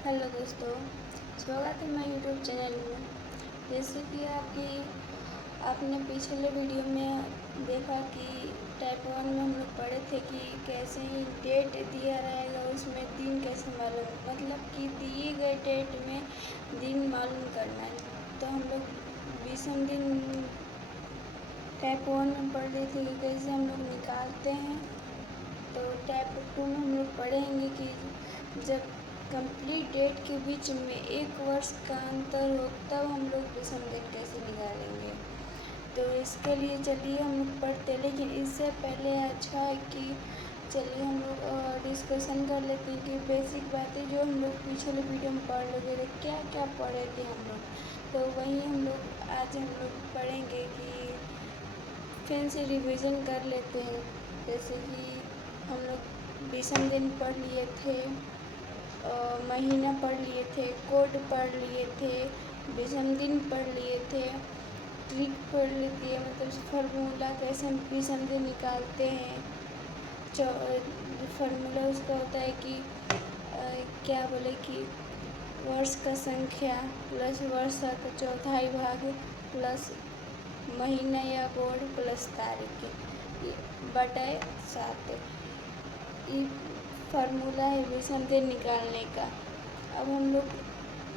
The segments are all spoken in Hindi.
हेलो दोस्तों, स्वागत है मेरे यूट्यूब चैनल में। जैसे कि आपने पिछले वीडियो में देखा कि टाइप 1 में हम लोग पढ़े थे कि कैसे ही डेट दिया रहेगा उसमें दिन कैसे मालूम, मतलब कि दिए गए डेट में दिन मालूम करना है। तो हम लोग विषम दिन टाइप 1 में पढ़ रहे थे कि कैसे हम लोग निकालते हैं। तो टाइप 2 में हम लोग पढ़ेंगे कि जब कंप्लीट डेट के बीच में एक वर्ष का अंतर हो तब हम लोग विषम दिन कैसे निकालेंगे। तो इसके लिए चलिए हम लोग पढ़ते हैं, लेकिन इससे पहले अच्छा है कि चलिए हम लोग डिस्कशन कर लेते हैं कि बेसिक बातें जो हम लोग पिछले वीडियो में पढ़ लगे थे, क्या क्या पढ़े थे हम लोग। तो वही हम लोग आज हम लोग पढ़ेंगे कि फिर से रिवीजन कर लेते हैं। जैसे कि हम लोग विषम दिन पढ़ लिए थे, महीना पढ़ लिए थे, कोड पढ़ लिए थे, विषम दिन पढ़ लिए थे, ट्रिक पढ़ लेती है, मतलब फार्मूला कैसे हम विषम दिन निकालते हैं। फार्मूला उसका होता है कि क्या बोले कि वर्ष का संख्या प्लस वर्ष का चौथाई भाग प्लस महीना या कोड प्लस तारीख बटाए 7। ये फार्मूला है विषम दिन निकालने का। अब हम लोग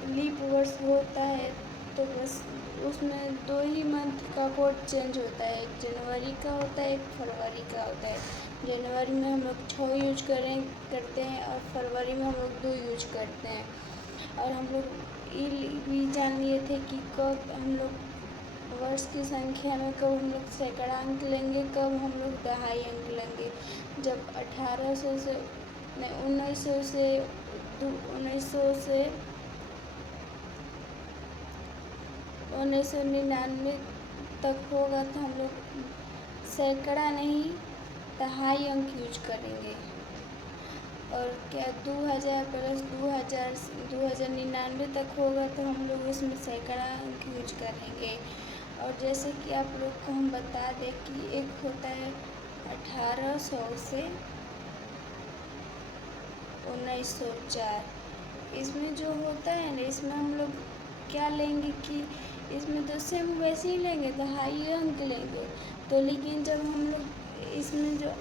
लीप वर्ष होता है तो बस उसमें 2 ही मंथ का कोड चेंज होता है, एक जनवरी का होता है, एक फरवरी का होता है। जनवरी में हम लोग 6 यूज करते हैं और फरवरी में हम लोग 2 यूज करते हैं। और हम लोग ये भी जान लिए थे कि कब हम लोग वर्ष की संख्या में कब हम लोग सैकड़ा अंक लेंगे, कब हम लोग दहाई अंक लेंगे। जब 1800 से नहीं 1900 से 1999 तक होगा तो हम लोग सैकड़ा नहीं दहाई अंक यूज करेंगे। और क्या 2000 प्लस 2099 तक होगा तो हम लोग उसमें सैकड़ा अंक यूज करेंगे। और जैसे कि आप लोग को हम बता दें कि एक होता है 1800 से 1904। इसमें जो होता है ना, इसमें हम लोग क्या लेंगे कि इसमें तो सेम वैसे ही लेंगे, तो हाई अंक लेंगे। तो लेकिन जब हम लोग इसमें जो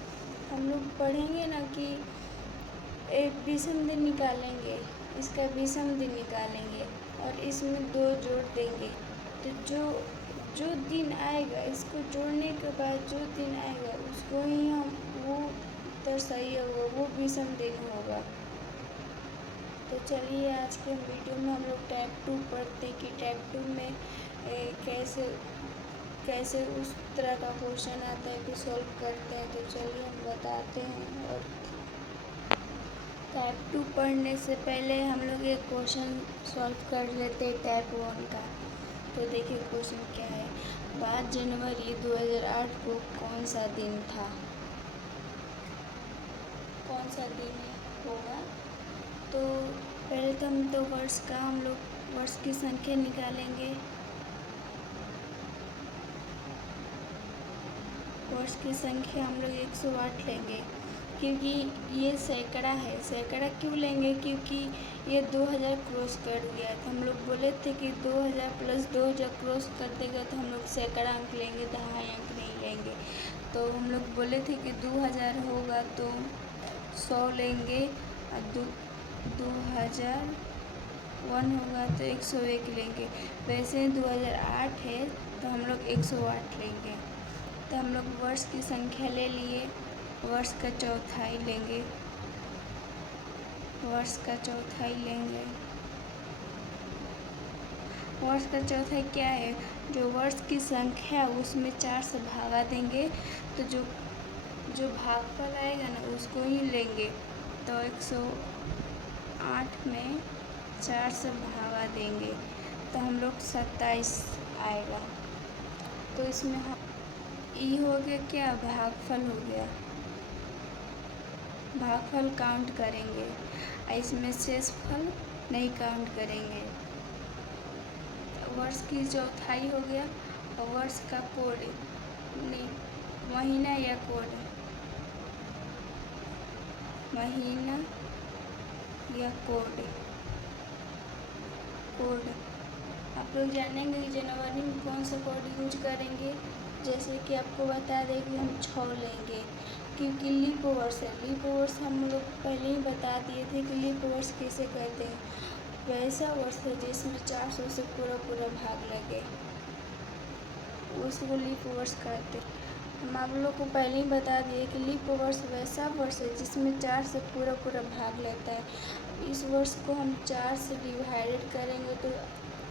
हम लोग पढ़ेंगे ना कि एक विषम दिन निकालेंगे, इसका विषम दिन निकालेंगे और इसमें 2 जोड़ देंगे, तो जो दिन आएगा इसको जोड़ने के बाद जो दिन आएगा उसको ही हम वो उत्तर सही होगा, वो विषम दिन होगा। तो चलिए आज के वीडियो में हम लोग टाइप 2 पढ़ते हैं कि टाइप 2 में कैसे उस तरह का क्वेश्चन आता है कि सॉल्व करते हैं। तो चलिए हम बताते हैं। और टाइप 2 पढ़ने से पहले हम लोग एक क्वेश्चन सॉल्व कर लेते हैं टाइप 1 का। तो देखिए क्वेश्चन क्या है। 5 जनवरी 2008 को कौन सा दिन था? कौन सा दिन होगा? तो पहले तो हम तो वर्ष का हम लोग वर्ष की संख्या निकालेंगे। वर्ष की संख्या हम लोग 108 लेंगे, क्योंकि ये सैकड़ा है। सैकड़ा क्यों लेंगे? क्योंकि ये 2000 क्रॉस कर दिया था। हम लोग बोले थे कि 2000 प्लस 2000 क्रॉस कर देगा तो हम लोग सैकड़ा अंक लेंगे, दहाई अंक नहीं लेंगे। तो हम लोग बोले थे कि 2000 होगा तो 100 लेंगे और 2001 होगा तो 101 लेंगे। वैसे 2008 है तो हम लोग 108 लेंगे। तो हम लोग वर्ष की संख्या ले लिए, वर्ष का चौथाई लेंगे, वर्ष का चौथाई लेंगे। वर्ष का चौथाई क्या है? जो वर्ष की संख्या उसमें 4 से भागा देंगे, तो जो भागफल आएगा ना उसको ही लेंगे। तो 108 में 4 से भागा देंगे तो हम लोग 27 आएगा। तो इसमें हम ई हो गया, क्या भागफल हो गया, भागफल काउंट करेंगे, इसमें शेषफल नहीं काउंट करेंगे। वर्ष की चौथाई हो गया और वर्ष का कोड नहीं, महीना या कोड, महीना या कोड कोड आप लोग जानेंगे कि जनवरी में कौन सा कोड यूज करेंगे। जैसे कि आपको बता दें कि हम 6 लेंगे क्योंकि लीप वर्ष है। लीप वर्ष हम लोग पहले ही बता दिए थे कि लीप वर्ष कैसे कहते हैं। वैसा वर्ष है जिसमें 400 से पूरा भाग लगे, उसको लीप वर्ष कहते हैं। हम आप लोग को पहले ही बता दिए कि लीप वर्ष वैसा वर्ष है जिसमें 4 से पूरा भाग लेता है। इस वर्ष को हम 4 से डिवाइडेड करेंगे तो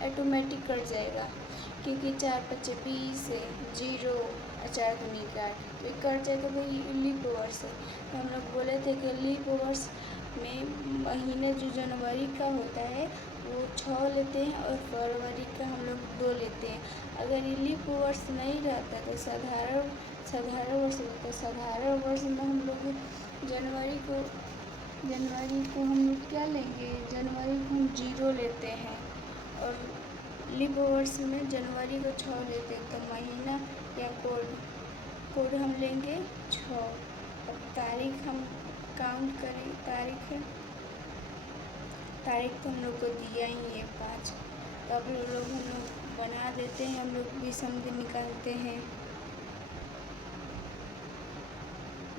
ऑटोमेटिक कट जाएगा क्योंकि 4 5 20 है, 0 और 4 दूनी 8 तो ये कट जाएगा। भाई लीप वर्ष है तो हम लोग बोले थे कि लीप वर्ष में महीने जो जनवरी का होता है वो 6 लेते हैं और फरवरी का हम लोग 2 लेते हैं। अगर ये लीप वर्ष नहीं रहता तो साधारण वर्ष होता है। साधारण वर्ष में हम लोग जनवरी को हम लोग क्या लेंगे, जनवरी को हम 0 लेते हैं और लीप वर्ष में जनवरी को 6 लेते हैं। तो महीना या कोड हम लेंगे 6। अब तारीख हम काउंट करें, तारीख तो हम लोग को दिया ही है 5। तो अब हम लोग बना देते हैं। हम लोग विषम दिन निकालते हैं।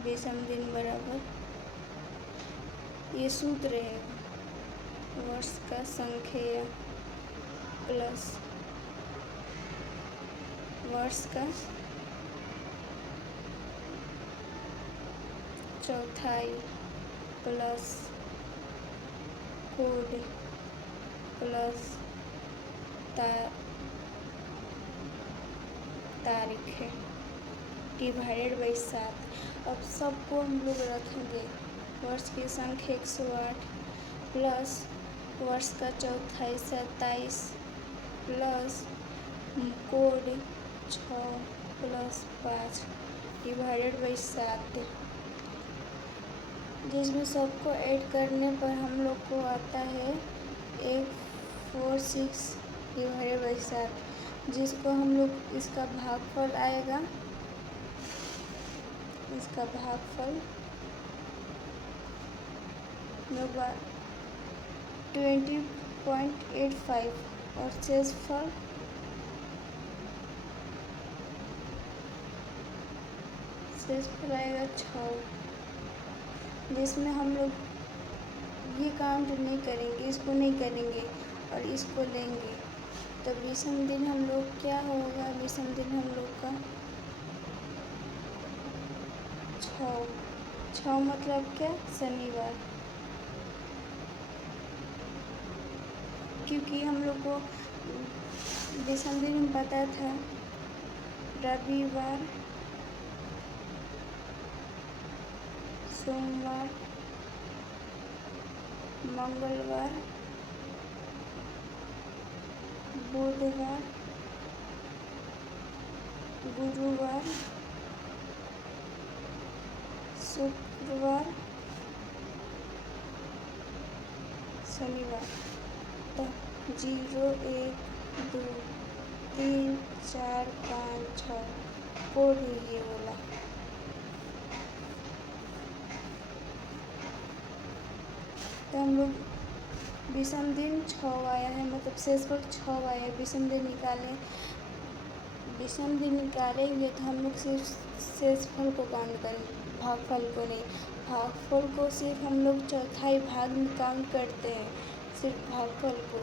विषम दिन बराबर ये सूत्र है वर्ष का संख्या प्लस वर्ष का चौथाई प्लस कोड प्लस तारीख है डिवाइडेड बाई 7। अब सबको हम लोग रखेंगे। वर्ष की संख्या 108 प्लस वर्ष का चौथाई 27 plus code 6 plus 5 divided by 7, जिसमें सबको ऐड करने पर हम लोग को आता है 846 डिवाइडेड बाई 7, जिसको हम लोग इसका भागफल आएगा। इसका भागफल 20.85 और शेषफल आएगा 6, जिसमें हम लोग ये काउंट नहीं करेंगे, इसको नहीं करेंगे और इसको लेंगे। तो विषम दिन हम लोग क्या होगा, विषम दिन हम लोग का 6 मतलब क्या, शनिवार। क्योंकि हम लोग को विषम दिन में पता था रविवार, सोमवार, मंगलवार, बुधवार, गुरुवार, शुक्रवार, शनिवार। तो 0 1 2 3 4 5 6 कोड ही ये बोला। तो हम लोग विषम दिन 6 आया है, मतलब शेषफल 6 आया है। विषम दिन निकालेंगे तो हम लोग सिर्फ शेषफल को काउंट करेंगे, भागफल को नहीं। भागफल को सिर्फ हम लोग चौथाई भाग में काउंट करते हैं, सिर्फ भागफल को।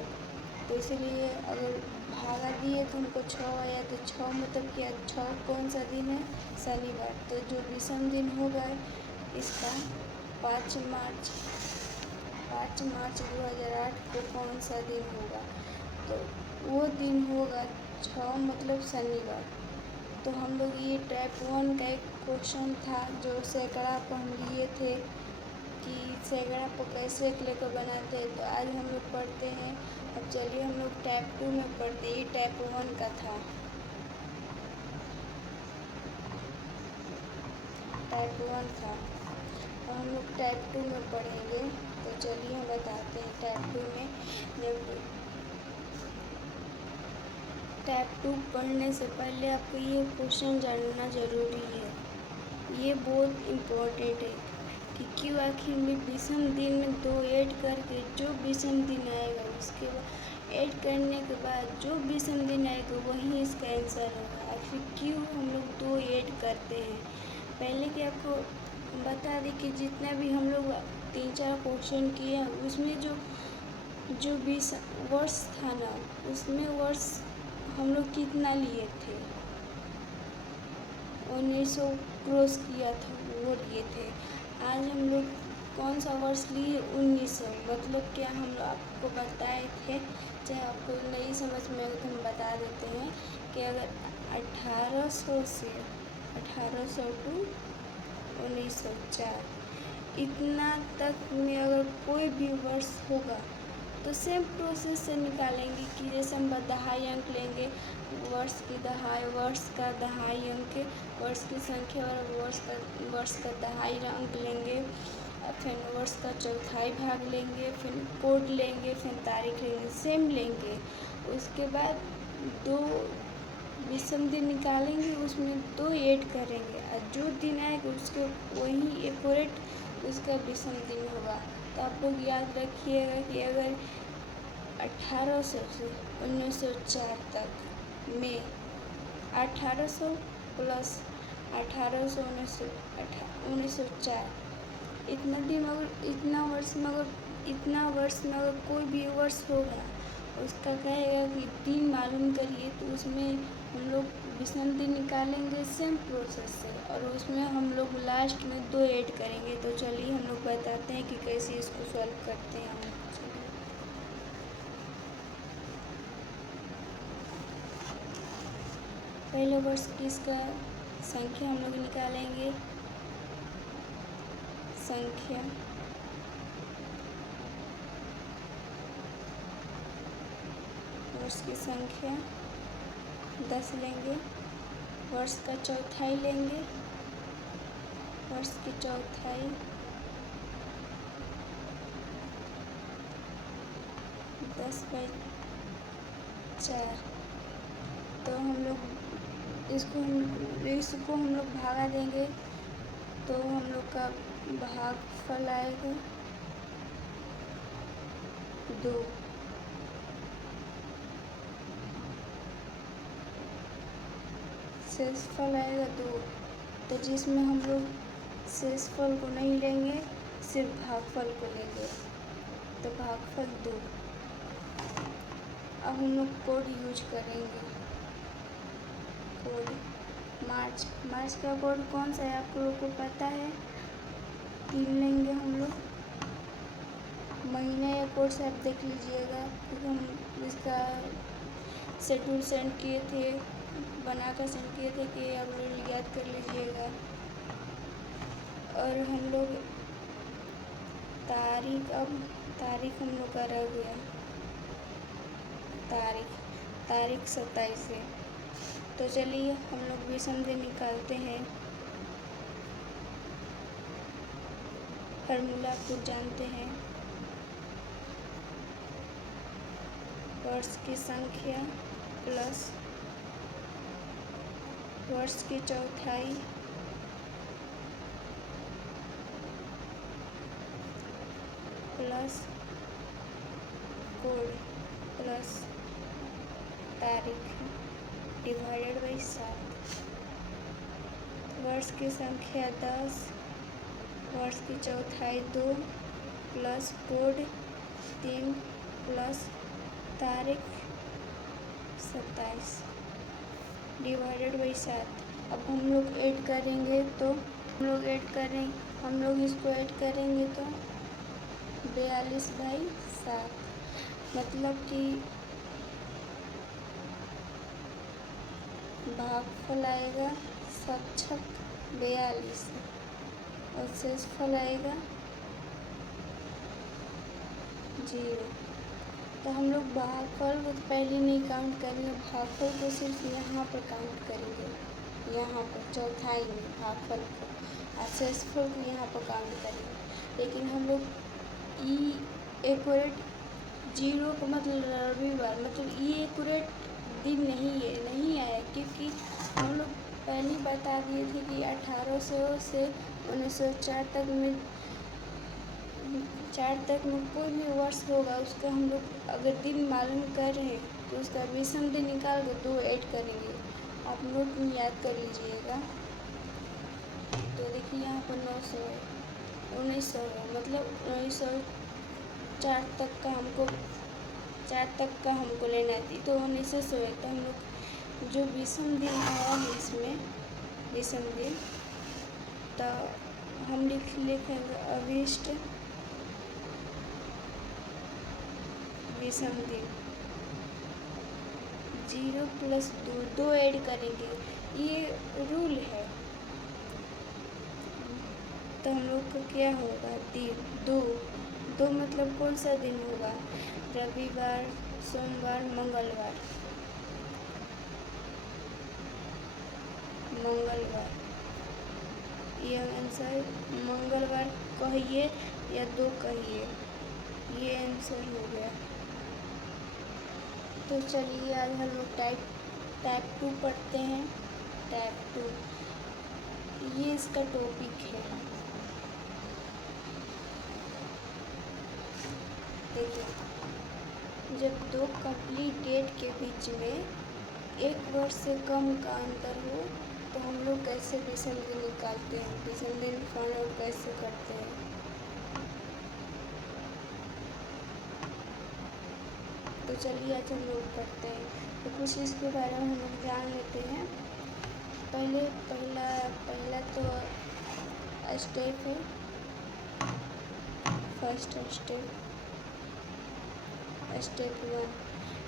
तो इसलिए अगर भागा दिए तो हमको 6 आया, तो 6 मतलब क्या, 6 कौन सा दिन है, शनिवार। तो जो विषम दिन होगा इसका 5 मार्च 2008 को कौन सा दिन होगा, तो वो दिन होगा 6 मतलब शनिवार। तो हम लोग ये टाइप 1 का एक क्वेश्चन था जो सैकड़ा को हम लिए थे कि सैकड़ा को कैसे लेकर बनाते हैं, तो आज हम लोग पढ़ते हैं। अब चलिए हम लोग टाइप 2 में पढ़ते हैं। ये टाइप 1 का था, टाइप 1 था। और हम लोग टाइप 2 में पढ़ेंगे। तो चलिए हम बताते हैं टाइप 2 में। जब टाइप 2 पढ़ने से पहले आपको ये क्वेश्चन जानना ज़रूरी है, ये बहुत इम्पोर्टेंट है कि क्यों आखिर में विषम दिन में 2 ऐड करके जो विषम दिन आएगा उसके बाद ऐड करने के बाद जो विषम दिन आएगा वही इसका आंसर होगा। आखिर क्यों हम लोग 2 ऐड करते हैं? पहले कि आपको बता दें कि जितना भी हम लोग 3-4 क्वेश्चन किए हैं उसमें जो 20 वर्ष था ना, उसमें वर्ष हम लोग कितना लिए थे? 1900 क्रॉस किया था, वो लिए थे। आज हम लोग कौन सा वर्ष लिए? 1900। मतलब क्या हम लोग आपको बताए थे, चाहे आपको नहीं समझ में आए तो हम बता देते हैं कि अगर 1800 से 1800 टू 1904 इतना तक में अगर कोई भी वर्ष होगा तो सेम प्रोसेस से निकालेंगे कि जैसे हम दहाई अंक लेंगे, वर्ष की दहाई, वर्ष का दहाई अंक, वर्ष की संख्या और वर्ष का दहाई अंक लेंगे, फिर वर्ष का चौथाई भाग लेंगे, फिर कोड लेंगे, फिर तारीख लेंगे, सेम लेंगे। उसके बाद 2 विषम दिन निकालेंगे, उसमें 2 ऐड करेंगे और जो दिन आएगा उसके वही एक्यूरेट उसका विषम दिन होगा। तो आप लोग याद रखिएगा कि अगर 1800 से 1904 तक में 1800 प्लस 1800 1904 इतना दिन अगर इतना वर्ष में अगर कोई भी वर्ष होगा उसका कहेगा कि दिन मालूम करिए, तो उसमें हम लोग विषम दिन निकालेंगे सेम प्रोसेस से और उसमें हम लोग लास्ट में 2 ऐड करेंगे। तो चलिए हम लोग बताते हैं कि कैसे इसको सॉल्व करते हैं हम लोग। पहले वर्ष की इसका संख्या हम लोग निकालेंगे। संख्या वर्ष की संख्या 10 लेंगे। वर्ष का चौथाई लेंगे। वर्ष की चौथाई 10/4। तो हम लोग इसको हम लोग भागा देंगे तो हम लोग का भागफल आएगा 2। शेषफल आएगा 2। तो जिसमें हम लोग शेषफल को नहीं लेंगे, सिर्फ भागफल को लेंगे, तो भागफल 2। अब हम लोग कोड यूज करेंगे। कोड मार्च का कोड कौन सा है आप लोगों को पता है? 3 लेंगे हम लोग। महीने या कोड से आप देख लीजिएगा, क्योंकि हम इसका शेड्यूल सेंड किए थे, बनाकर सेंड किए थे कि आप लोग याद कर लीजिएगा। और हम लोग तारीख हम लोग का रह गया तारीख 27 है। तो चलिए हम लोग विषम दिन निकालते हैं। फार्मूला को जानते हैं। वर्ष की संख्या प्लस वर्ष की चौथाई प्लस कोड प्लस तारीख डिवाइडेड बाई 7। वर्ष की संख्या 10, वर्ष की चौथाई 2 प्लस कोड 3 प्लस तारीख 27 डिवाइडेड बाई 7। अब हम लोग ऐड करेंगे तो हम लोग इसको ऐड करेंगे तो 42/7, मतलब कि भागफल आएगा 7×42 और शेषफल आएगा 0। तो हम लोग भागफल को पहले नहीं काउंट करेंगे, भागफल को सिर्फ यहाँ पर काउंट करेंगे, यहाँ पर चौथाई में भागफल को, और शेषफल को यहाँ पर काउंट करेंगे। लेकिन हम लोग एक्यूरेट 0 का मतलब रविवार, मतलब एक्यूरेट दिन नहीं आया, क्योंकि हम लोग पहले बता दिए थे कि 1800 से 1904 तक में 4 तक में कोई भी वर्ष होगा उसका हम लोग अगर दिन मालूम कर रहे हैं तो उसका विषम दिन निकाल कर 2 ऐड करेंगे। आप नोट में याद कर लीजिएगा। तो देखिए यहाँ पर 900 है, 1900 है, मतलब 1904 तक का हमको 4 तक का हमको लेना थी, तो 1900 है। तो हम लोग जो विषम दिन आया है इसमें विषम दिन, तो हम लिखेंगे अभिष्ट विषम दिन 0 + 2 ऐड करेंगे, ये रूल है। तो हम लोग का क्या होगा दिन 2 मतलब कौन सा दिन होगा? रविवार, सोमवार, मंगलवार। ये आंसर मंगलवार कहिए या 2 कहिए, ये आंसर हो गया। तो चलिए आज हम लोग टाइप 2 पढ़ते हैं। टाइप 2 ये इसका टॉपिक है। देखिए, जब 2 कंप्लीट डेट के बीच में 1 वर्ष से कम का अंतर हो तो हम लोग कैसे विषम दिन निकालते हैं, विषम दिन फाइंड आउट कैसे करते हैं। तो चलिए आज हम लोग पढ़ते हैं। तो कुछ इसके बारे में हम लोग जान लेते हैं। पहला तो स्टेप है, फर्स्ट स्टेप 1।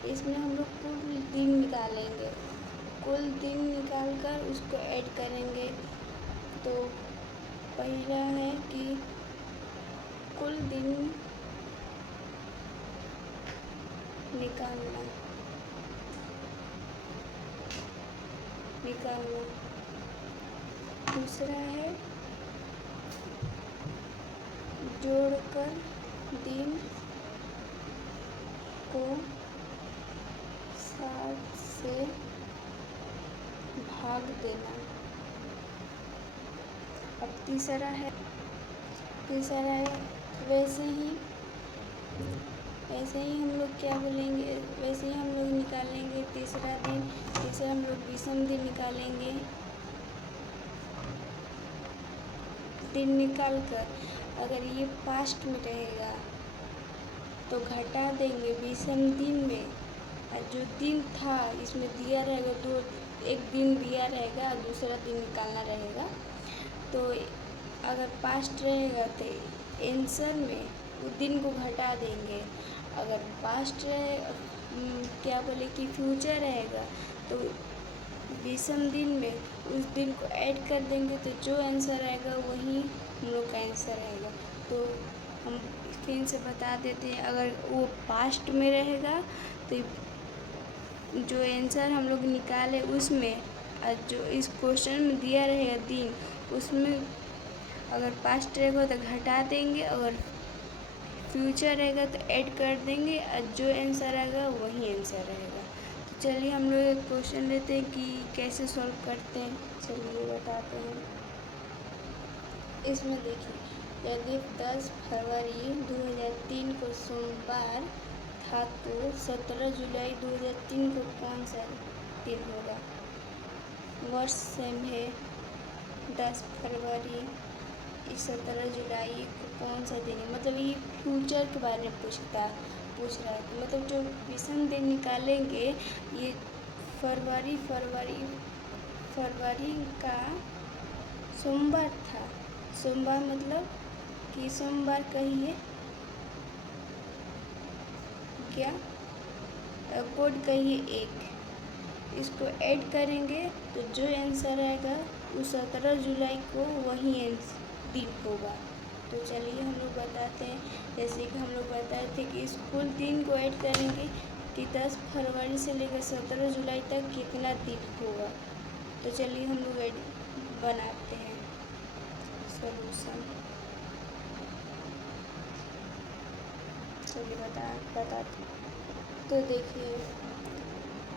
इसमें हम लोग कुल दिन निकालेंगे, कुल दिन निकाल कर उसको ऐड करेंगे। तो पहला है कि कुल दिन निकालना। दूसरा है जोड़कर दिन को 7 से भाग देना। अब तीसरा है वैसे ही हम लोग क्या बोलेंगे, वैसे ही हम लोग निकालेंगे तीसरा हम लोग विषम दिन निकालेंगे। दिन निकाल कर अगर ये पास्ट में रहेगा तो घटा देंगे विषम दिन में, और जो दिन था इसमें दिया रहेगा एक दिन दिया रहेगा और दूसरा दिन निकालना रहेगा। तो अगर पास्ट रहेगा तो आंसर में उस दिन को घटा देंगे। अगर पास्ट क्या बोले कि फ्यूचर रहेगा तो विषम दिन में उस दिन को ऐड कर देंगे, तो जो आंसर आएगा वही हम लोग का आंसर रहेगा। तो हम फिर से बता देते हैं, अगर वो पास्ट में रहेगा तो जो आंसर हम लोग निकाले उसमें, और जो इस क्वेश्चन में दिया रहेगा दिन, उसमें अगर पास्ट रहेगा तो घटा देंगे, अगर फ्यूचर रहेगा तो ऐड कर देंगे, और जो आंसर आएगा वही आंसर रहेगा। तो चलिए हम लोग एक क्वेश्चन लेते हैं कि कैसे सॉल्व करते हैं। चलिए बताते हैं। इसमें देखिए, यदि 10 फरवरी 2003 को सोमवार था तो 17 जुलाई 2003 को कौन सा दिन होगा? वर्ष सेम है, 10 फरवरी 17 जुलाई को कौन सा दिन है, मतलब ये फ्यूचर के बारे में पूछ रहा है। मतलब जो विषम दिन निकालेंगे ये फरवरी का सोमवार था। सोमवार मतलब कि सोमवार कहिए क्या, कोड कहिए 1। इसको ऐड करेंगे तो जो आंसर आएगा वो 17 जुलाई को वही दिन होगा। तो चलिए हम लोग बताते हैं। जैसे कि हम लोग बताए थे कि इस कुल दिन को ऐड करेंगे कि 10 फरवरी से लेकर 17 जुलाई तक कितना दिन होगा। तो चलिए हम लोग ऐड बनाते हैं सॉल्यूशन। चलिए बताते। तो देखिए,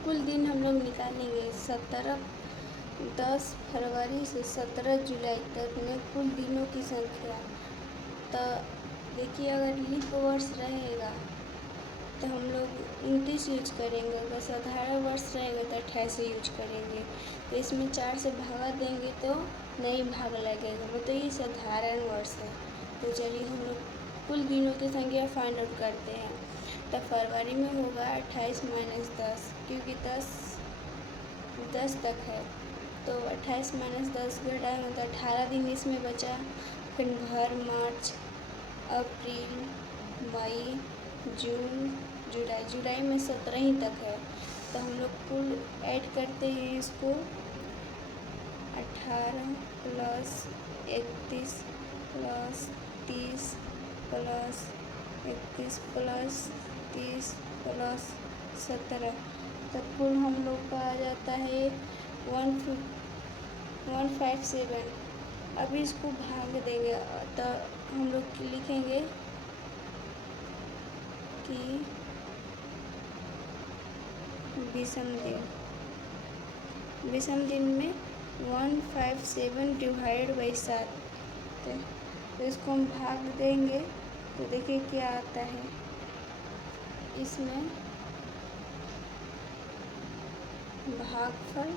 कुल दिन हम लोग निकालेंगे 10 फरवरी से 17 जुलाई तक में कुल दिनों की संख्या। तो देखिए अगर लीप वर्ष रहेगा तो हम लोग 29 यूज करेंगे, अगर साधारण वर्ष रहेगा तो 28 यूज करेंगे। तो इसमें 4 से भागा देंगे तो नहीं भाग लगेगा, मतलब ये साधारण वर्ष है। तो चलिए हम लोग कुल दिनों की संख्या फाइंड आउट करते हैं। तो फरवरी में होगा 28 माइनस 10, क्योंकि 10 तक है, तो 28 माइनस 10 घटाएंगे तो 18 दिन इसमें बचा। फिर भर मार्च, अप्रैल, मई, जून, जुलाई में 17 ही तक है। तो हम लोग कुल ऐड करते हैं इसको, 18 plus 31 plus 30 plus 31 plus 30 plus 17, तो कुल हम लोग का आ जाता है 157। अभी इसको भाग देंगे तो हम लोग लिखेंगे कि विषम दिन में 157 डिवाइड बाई 7, तो इसको हम भाग देंगे तो देखिए क्या आता है। इसमें भागफल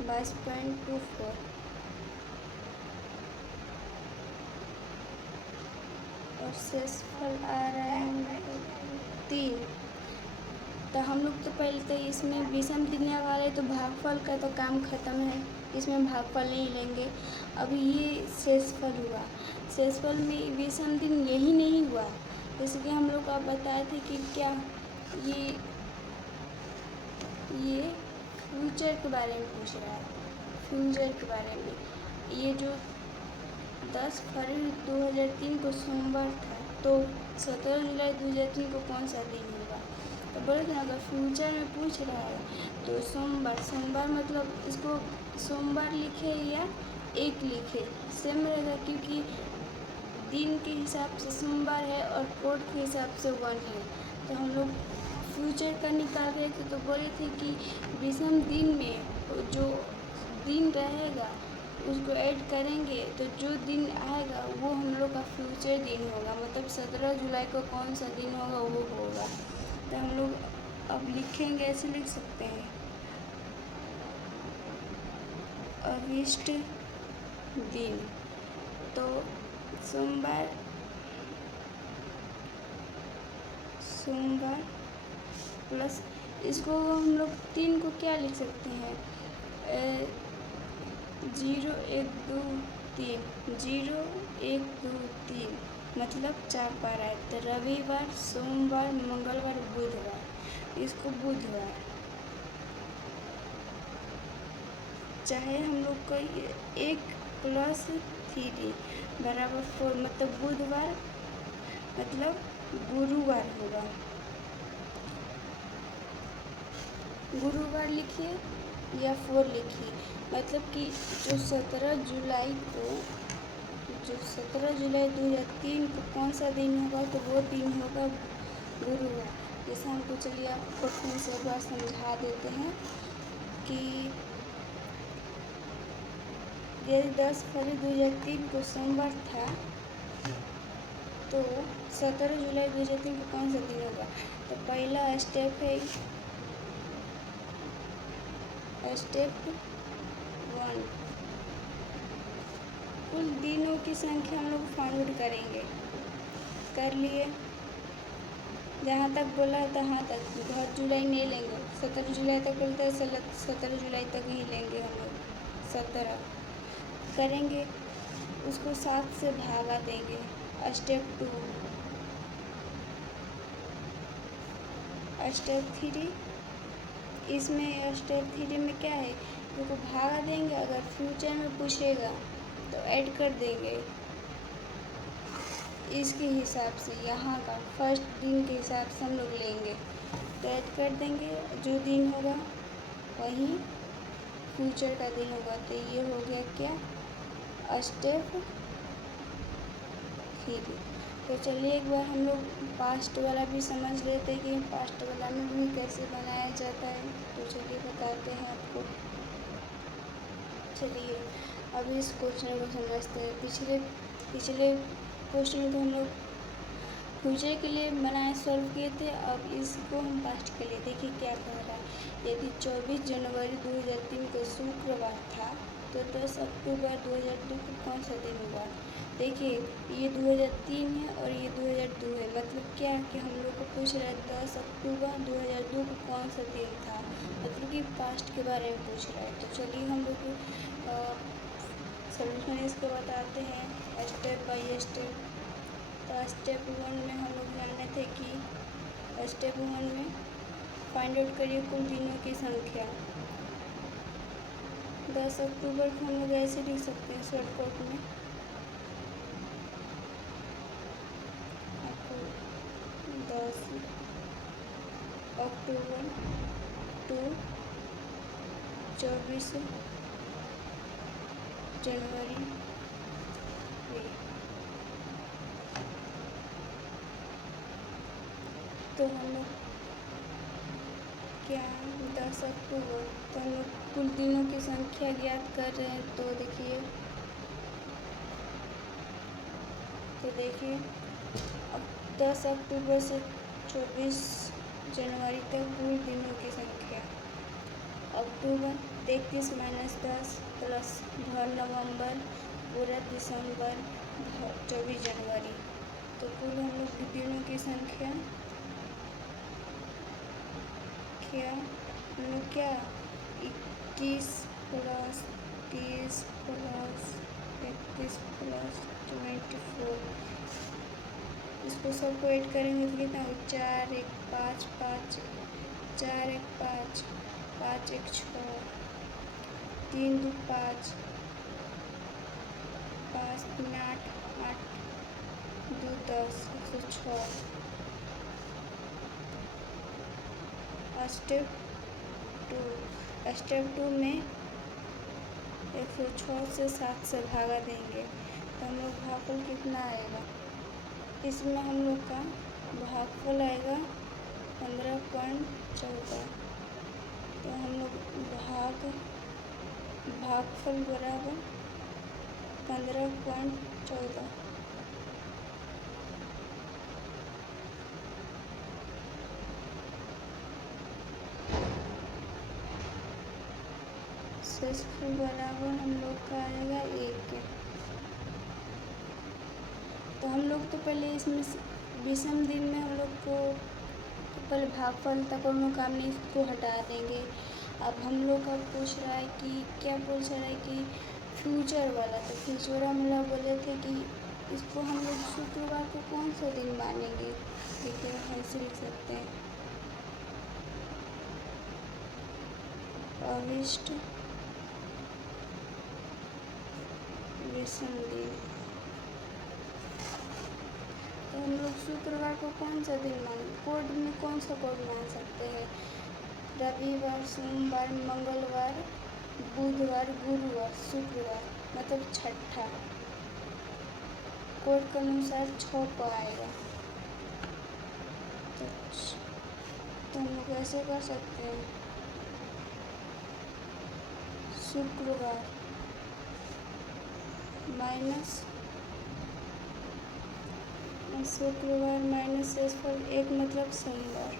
22.24 और शेषफल आ रहा है 3। तो हम लोग तो पहले तो इसमें विषम दिन वाले तो भागफल का तो काम ख़त्म है, इसमें भागफल नहीं लेंगे। अभी ये शेषफल हुआ, शेषफल में विषम दिन यही नहीं हुआ, इसलिए हम लोग आप बताए थे कि क्या ये फ्यूचर के बारे में पूछ रहा है। फ्यूचर के बारे में ये जो 10 फरवरी 2003 को सोमवार था, तो 17 जुलाई 2003 को कौन सा दिन होगा। तो बोले थे अगर फ्यूचर में पूछ रहा है तो सोमवार मतलब इसको सोमवार लिखे या एक लिखे सेम रहेगा, क्योंकि दिन के हिसाब से सोमवार है और कोड के हिसाब से 1 है। तो हम लोग फ्यूचर का निकाल रहे थे तो बोले थे कि विषम दिन में जो दिन रहेगा उसको ऐड करेंगे तो जो दिन आएगा वो हम लोग का फ्यूचर दिन होगा, मतलब 17 जुलाई को कौन सा दिन होगा वो होगा। तो हम लोग अब लिखेंगे, ऐसे लिख सकते हैं अभिष्ट दिन। तो सोमवार प्लस इसको हम लोग 3 को क्या लिख सकते हैं, 0 1 2 3, 0 1 2 3 मतलब 4 बार आए। तो रविवार, सोमवार, मंगलवार, बुधवार, इसको बुधवार। चाहे हम लोग को 1 प्लस 3 बराबर 4, मतलब बुधवार मतलब गुरुवार होगा। गुरुवार लिखिए या 4 लिखिए, मतलब कि जो 17 जुलाई 2003 को कौन सा दिन होगा, तो वो दिन होगा गुरुवार। जैसे हमको चलिए आपको फिर से एक बार समझा देते हैं कि यदि 10 फरवरी 2003 को सोमवार था तो 17 जुलाई 2003 को कौन सा दिन होगा। तो पहला स्टेप है स्टेप 1, कुल दिनों की संख्या हम लोग फाइंड आउट करेंगे। कर लिए, जहाँ तक बोला है तहाँ तक, बहुत जुलाई नहीं लेंगे, 17 जुलाई तक बोलते हैं, 17 जुलाई तक ही लेंगे हम लोग। 17 करेंगे, उसको 7 से भागा देंगे। स्टेप 2, स्टेप 3, इसमें स्टेप 3 में क्या है, इसको भागा देंगे, अगर फ्यूचर में पूछेगा तो ऐड कर देंगे इसके हिसाब से, यहाँ का फर्स्ट दिन के हिसाब से हम लोग लेंगे तो ऐड कर देंगे, जो दिन होगा वही फ्यूचर का दिन होगा। तो ये हो गया क्या, स्टेप 3। तो चलिए एक बार हम लोग पास्ट वाला भी समझ लेते हैं कि पास्ट वाला में भी कैसे बनाया जाता है। तो चलिए बताते हैं आपको। चलिए अभी इस क्वेश्चन को समझते हैं। पिछले क्वेश्चन को हम लोग फ्यूचर के लिए बनाए सॉल्व किए थे। अब इसको हम पास्ट के लिए देखिए क्या कह रहा है। यदि 24 जनवरी 2003 को शुक्रवार था तो 10 अक्टूबर 2002 को कौन सा दिन हुआ। देखिए ये 2003 है और ये 2002 है, मतलब क्या है कि हम लोग को पूछ रहा है 10 अक्टूबर 2002 को कौन सा दिन था, मतलब कि पास्ट के बारे में पूछ रहा है। तो चलिए हम लोग सोल्यूशन इसको बताते हैं स्टेप बाय स्टेप। तो स्टेप 1 में हम लोग जाने थे कि स्टेप 1 में फाइंड आउट करिए कुल दिनों की संख्या। 10 अक्टूबर को हम लोग ऐसे लिख सकते हैं शॉर्टकट में, 10 अक्टूबर टू 24 जनवरी। तो हम लोग क्या 10 अक्टूबर, तो हम लोग कुल दिनों की संख्या ज्ञात कर रहे हैं। तो देखिए अब 10 अक्टूबर से 24 जनवरी तक कुल दिनों की संख्या। अक्टूबर 33 - 10 प्लस भर नवंबर पूरा दिसंबर 24 जनवरी। तो कुल हम लोग दिनों की संख्या क्या 21 प्लस 30 प्लस 31 प्लस 24। इसको सबको ऐड करेंगे तो कितना हो 4 1 5 5 4 1 5 5 1 6 3 2 5 5 3 8 8 2 10 106। स्टेप 2 में 106 से 7 से भागा देंगे तो हम लोग भागफल कितना आएगा। इसमें हम लोग का भागफल आएगा 15.14। तो हम लोग भागफल बराबर 15.14। शेषफल बराबर हम लोग का आएगा 1। तो हम लोग तो पहले इसमें विषम दिन में हम लोग को पहले भागफल तक हम लोग हमने इसको हटा देंगे। अब हम लोग का पूछ रहा है कि क्या पूछ रहा है कि फ्यूचर वाला। तो फ्यूचर हम लोग बोले थे कि इसको हम लोग शुक्रवार को कौन सा दिन मानेंगे। ठीक है ऐसे लिख सकते हैं अविष्ट विषम दिन। तो हम लोग शुक्रवार को कौन सा दिन मान कोड में कौन सा कोड मान सकते हैं। रविवार सोमवार मंगलवार बुधवार गुरुवार शुक्रवार, मतलब छठा कोड के अनुसार 6 को आएगा। तो हम लोग ऐसे कर सकते हैं शुक्रवार माइनस शेषफल 1 मतलब सोमवार,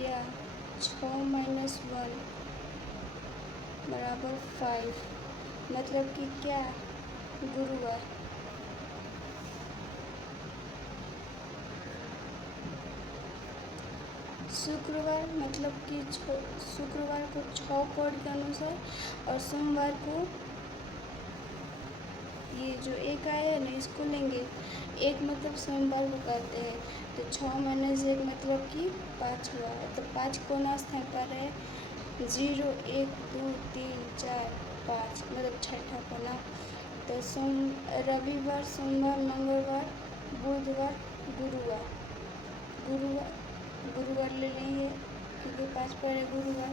या 6 - 1 बराबर 5 मतलब कि क्या गुरुवार। शुक्रवार मतलब कि शुक्रवार को 6 कोड के अनुसार, और सोमवार को ये जो 1 आया है ना इसको लेंगे। 1 मतलब सोमवार को कहते हैं। तो 6 - 1 मतलब कि 5 हुआ है। तो 5 कोना स्थान पर है 0 1 2 3 4 5 मतलब छठा कोना। तो रविवार सोमवार मंगलवार बुधवार गुरुवार ले लेंगे क्योंकि 5 पर है गुरुवार।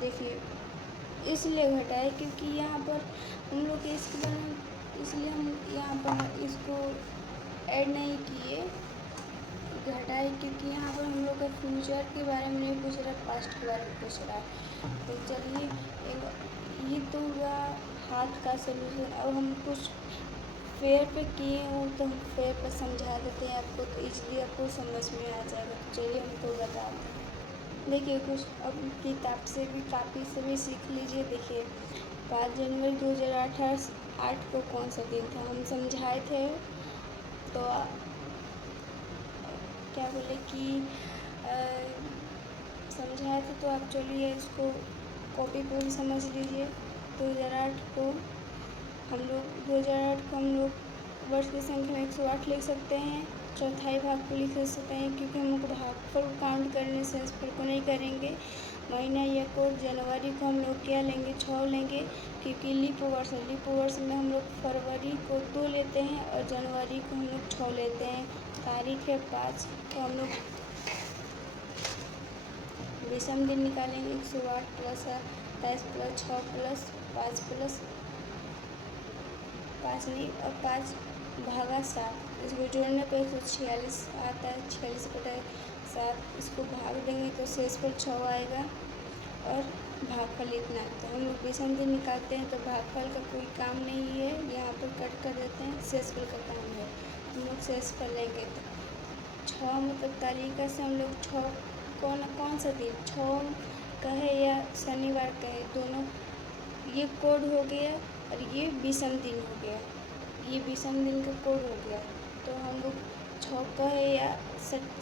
देखिए इसलिए घटाए क्योंकि यहाँ पर हम लोग इसके बारे इसलिए हम यहाँ पर इसको ऐड नहीं किए घटाए क्योंकि यहाँ पर हम लोग का फ्यूचर के बारे में नहीं पूछ रहा, पास्ट के बारे में पूछ रहा है। तो चलिए ये तो हुआ हाथ का सोल्यूशन। अब हम कुछ फेयर पे किए हो तो हम फेयर पर समझा देते हैं आपको, तो इसलिए आपको समझ में आ जाएगा। तो चलिए हमको बताते हैं। देखिए कुछ अब किताब से भी काफ़ी से भी सीख लीजिए। देखिए 5 जनवरी 2018 8 को कौन सा दिन था हम समझाए थे। तो क्या बोले कि समझाए थे, तो आप चलिए इसको कॉपी पर भी समझ लीजिए। 2008 को हम लोग वर्ष की संख्या में 108 लिख सकते हैं। चौथाई भाग को लिख सकते हैं, क्योंकि हम लोग भागफल काउंट करने से शेषफल को नहीं करेंगे। महीना या कोड जनवरी को हम लोग क्या लेंगे, 6 लेंगे, क्योंकि लीप वर्ष है। लीप वर्ष में हम लोग फरवरी को 2 लेते हैं और जनवरी को हम लोग 6 लेते हैं। तारीख है 5, तो हम लोग विषम दिन निकालेंगे। 108 प्लस 27 प्लस 6 प्लस 5 प्लस 5 नहीं और 5 भागा 7, इसको जोड़ने पर 146 आता है। 46/7 इसको भाग देंगे तो शेषफल 6 आएगा और भागफल इतना आता है। हम लोग विषम दिन निकालते हैं तो भागफल का कोई काम नहीं है, यहाँ पर कट कर देते हैं, शेषफल का काम है। हम लोग शेषफल लेंगे तो 6 मतलब तारीख से हम लोग 6 कौन सा दिन 6 कहे या शनिवार कहे, दोनों ये कोड हो गया और ये विषम दिन हो गया, ये विषम दिन का कोड हो गया। तो हम लोग 6 कहे या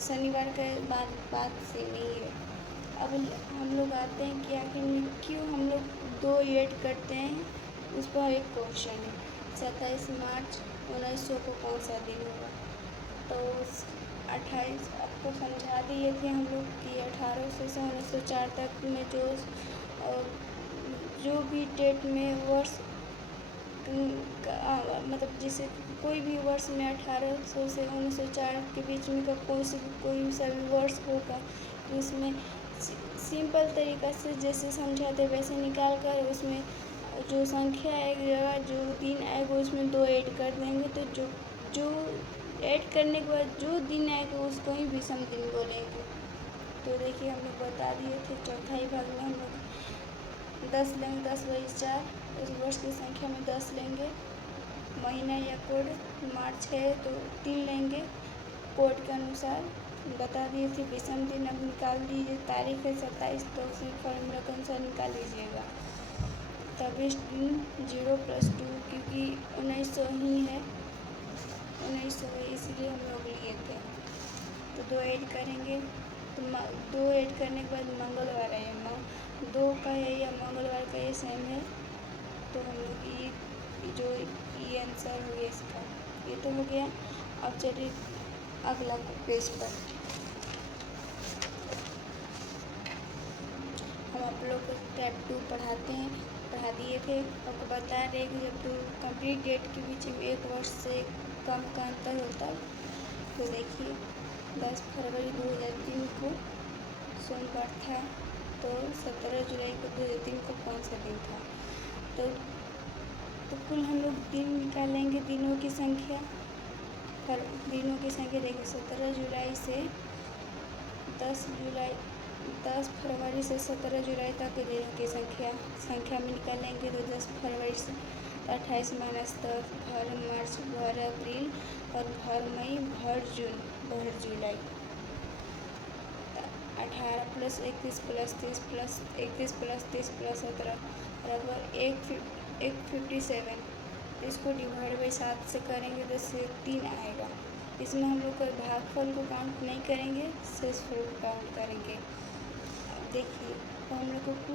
शनिवार का बात से नहीं है। अब हम लोग आते हैं कि आखिर में क्यों हम लोग 2 ऐड करते हैं, उस पर एक क्वेश्चन है। 27 मार्च 1900 को कौन सा दिन होगा, तो 28 आपको समझा दिए थे हम लोग कि 1800 से 1904 तक में जो भी डेट में वर्ष मतलब जैसे कोई भी वर्ष में 1800 से 1904 के बीच में का कोई सा भी वर्ष होगा, तो उसमें सिंपल तरीक़ा से जैसे समझाते वैसे निकाल कर उसमें जो संख्या आएगा, जो दिन आएगा उसमें 2 ऐड कर देंगे। तो जो ऐड करने के बाद जो दिन आएगा उसको ही विषम दिन बोलेंगे। तो देखिए हम लोग बता दिए थे। चौथाई भाग में हम लोग 10 लेंगे, 10/4 उस वर्ष की संख्या में 10 लेंगे। महीना या कोड मार्च है तो 3 लेंगे कोड के अनुसार, बता दिए थे। विषम दिन अब निकाल दीजिए। तारीख है 27, तो उसी फॉर्मूला के अनुसार निकाल लीजिएगा। 23 दिन 0 + 2, क्योंकि 1900 ही है, 1900 है इसलिए हम लोग लिए थे। तो 2 ऐड करेंगे, तो 2 ऐड करने के बाद मंगलवार है, 2 का है या मंगलवार का ये सेम है, तो हम लोग ये आंसर हो गया इसका। ये तो हो गया। अब चलिए अगला पेज पर हम आप लोग को टाइप 2 पढ़ा दिए थे। आपको बता रहे कि जब 2 कंप्लीट डेट के बीच में 1 वर्ष से कम का अंतर होता है। तो देखिए 10 फरवरी 2003 को सोमवार था, तो 17 जुलाई को 2003 को कौन सा दिन था। तो कुल हम लोग दिन निकालेंगे, दिनों की संख्या देखिए 17 जुलाई से 10 फरवरी से 17 जुलाई तक के दिनों की संख्या में निकालेंगे। तो 10 फरवरी से 28 - 10 भर मार्च, भर अप्रैल और भर मई, भर जून, भर जुलाई। 18 + 31 + 30 + 31 + 30 + 17 बराबर 157। इसको डिवाइड बाई 7 से करेंगे तो 3 आएगा। इसमें हम लोग भागफल को काउंट नहीं करेंगे, शेषफल को काउंट करेंगे। देखिए तो हम लोग को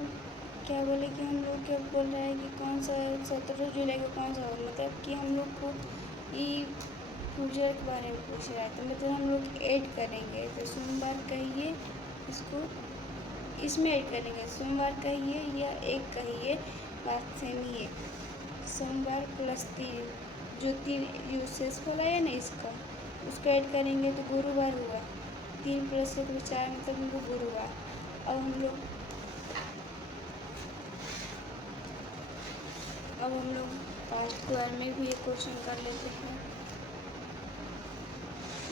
क्या बोले कि हम लोग क्या बोल रहे हैं कि कौन सा 17 जुलाई को कौन सा होगा, मतलब कि हम लोग को ये फ्यूचर के बारे में पूछ रहा है। तो मतलब हम लोग ऐड करेंगे, तो सोमवार कहिए, इसको इसमें ऐड करेंगे। सोमवार कहिए या 1 कहिए, बात सेम ही है। सोमवार + 3 जो 3 शेषफल आया ना इसका, उसको ऐड करेंगे तो गुरुवार हुआ। 3 + 1 = 4 मतलब हमको गुरुवार। अब हम लोग पास्ट स्क्वायर में भी एक क्वेश्चन कर लेते हैं।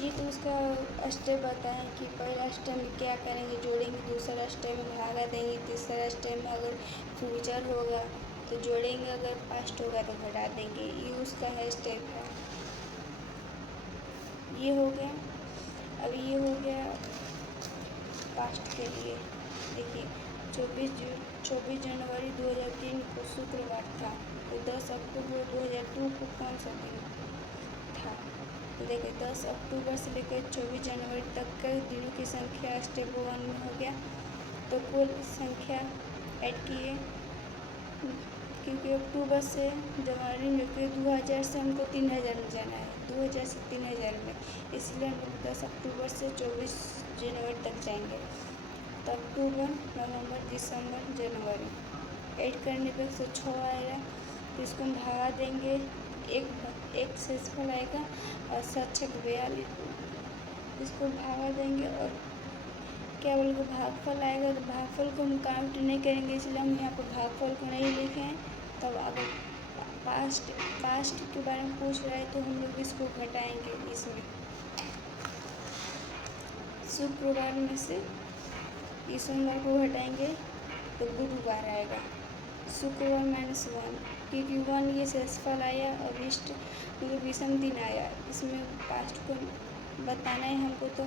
ये तो उसका स्टेप बताएं कि पहला स्टेप में क्या करेंगे, जोड़ेंगे। दूसरा स्टेप में भागा देंगे। तीसरा स्टेप में अगर फ्यूचर होगा तो जोड़ेंगे, अगर पास्ट होगा तो घटा देंगे। ये उसका है स्टेप है। ये हो गया। अब ये हो गया पास्ट के लिए। देखिए 24 जनवरी 2003 को शुक्रवार था, तो 10 अक्टूबर 2002 को कौन सा दिन था? तो देखिए 10 अक्टूबर से लेकर 24 जनवरी तक के दिनों की संख्या स्टेप 1 में हो गया। तो कुल संख्या ऐड किए, क्योंकि अक्टूबर से जनवरी में 2000 से हमको 3000 में जाना है, 2000 से 3000 में, इसलिए हम लोग 10 अक्टूबर से 24 जनवरी तक जाएंगे। तो अक्टूबर, नवंबर, दिसंबर, जनवरी ऐड करने पे 106 आएगा। तो इसको हम भगा देंगे, एक शेषफल आएगा और 42, इसको भागा देंगे और क्या बोलोगे भागफल आएगा। तो भागफल को हम काउंट नहीं करेंगे, इसलिए हम यहाँ पर भागफल को नहीं लिखे हैं। तब अगर पास्ट के बारे में पूछ रहा है तो हम लोग इसको घटाएंगे। इसमें शुक्रवार में से इस सोमवार को घटाएंगे तो गुरुवार आएगा। शुक्रवार -1, क्योंकि 1 ये शेषफल आया और इष्ट मतलब विषम दिन आया, इसमें पास्ट को बताना है हमको। तो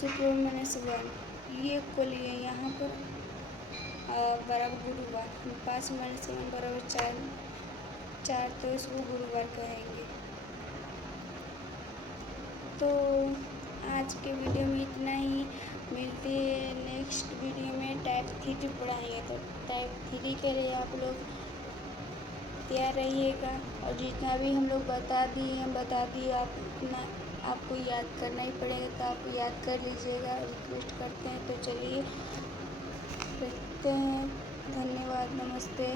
शुक्रवार -1 ये को लिए यहाँ पर बराबर गुरुवार, 5 - 1 बराबर 4, तो इसको गुरुवार कहेंगे। तो आज के वीडियो में इतना ही। मिलते हैं नेक्स्ट वीडियो में। टाइप 3 पढ़ाएंगे, तो टाइप 3 के लिए आप लोग तैयार रहिएगा। और जितना भी हम लोग बता दिए आपको याद करना ही पड़ेगा, तो आप याद कर लीजिएगा। रिक्वेस्ट करते हैं। तो चलिए रखते हैं। धन्यवाद, नमस्ते।